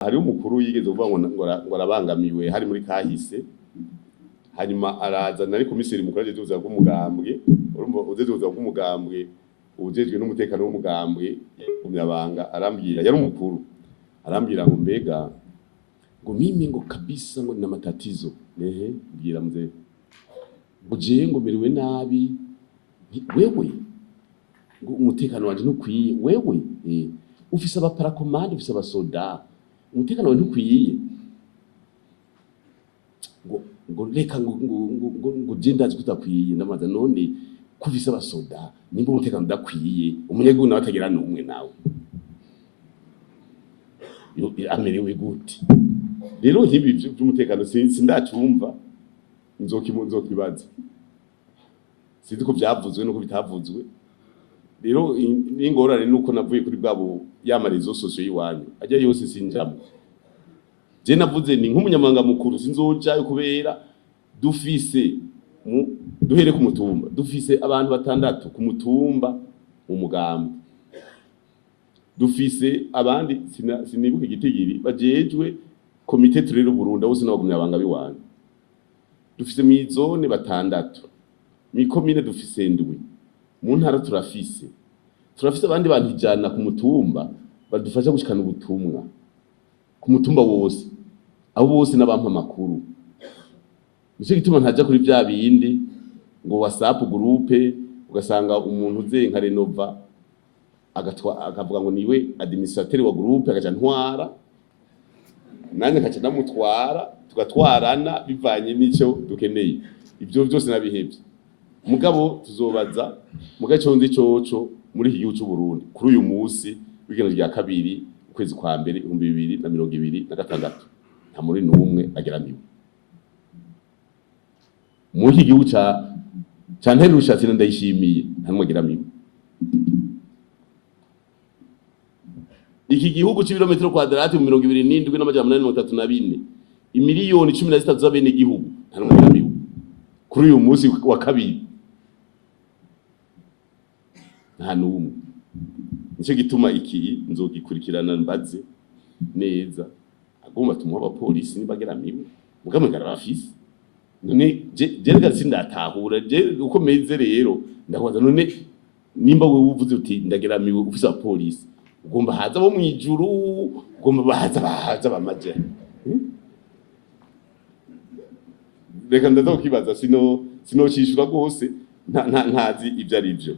hari umukuru yigeze uvuga ngo arabangamiwe hari muri kahise hanyuma arazana ari komiseri mukuru ajeje bw'umugambwe urumva ujeje bw'umugambwe ujejwe n'umutekano w'umugambwe umyabanga arambwira yari umukuru arambwira ngo mbega ngo mimi ngo kabisa ngo na matatizo nehe bwira mzee uje ngo meriwe nabi wewe ngo umutekano wanje ntukwiye wewe ufise abaparakomande ufise abasoda umutekano wawe ntukwiye ngo reka ngo jendaje kutakwiye ndamaza none kufise abasoda nimba umutekano udakwiye umunyagihugu nawe atagira n'umwe nawe amerewe gute rero nk'ibi by'umutekano sindacumva nzokibaza sinzi ko byavuzwe nuko bitavuzwe rero ingorane nuko navuye kuri bwabo yamarezo sosio yiwanyu ajya yose sinjamo je navuze ni nk'umunyamanga mukuru sinzojayo kubera dufise duhere ku mutumba dufise abantu batandatu ku mutumba umugambi dufise abandi sinibuka igitigiri bajejwe komite turero Burundi bose n'abagumyabanga biwanyu dufise mu zone batandatu mi komine dufise ndwi mu ntara turafise abandi bantu ijana ku mutumba badufasha gushikana ubutumwa ku mutumba wose abo bose n'abampa makuru nico gituma ntaja kuri bya bindi ngo WhatsApp groupe ugasanga umuntu uze nka Renova akavuga ngo niwe administrateur wa groupe akaja ntwara nanye kaca namutwara tugatwarana bivanye n'ico dukeneye ibyo byose nabihebye mugabo tuzobaza mugaco ndi coco muri iki gihugu cy'u Burundi kuri uyu munsi w'igeno rya kabiri ukwezi kwa mbere 2026 nta muri numwe ageramiwe muri iki gihugu ca nterushatse ndayishimiye nta numwe ageramiwe iki gihugu cy'ibirometero kwadrati 27 n'amajana imiliyoni 13 z'abene gihugu nta numwe ageramiwe kuri uyu munsi wa kabiri nta numwe nico gituma iki nzogikurikirana mbaze neza agomba tumuha abapolisi nibageramiwe mugamwe garabafise none je gatsi ndatahura je uko meze rero ndakubaza none nimba wewe uvuze uti ndageramiwe ufise abapolisi ugomba haza bo mwijuru ugomba bahaza bamaje reka ndaza kukibaza sino cishura gose ntazi ibyo ari byo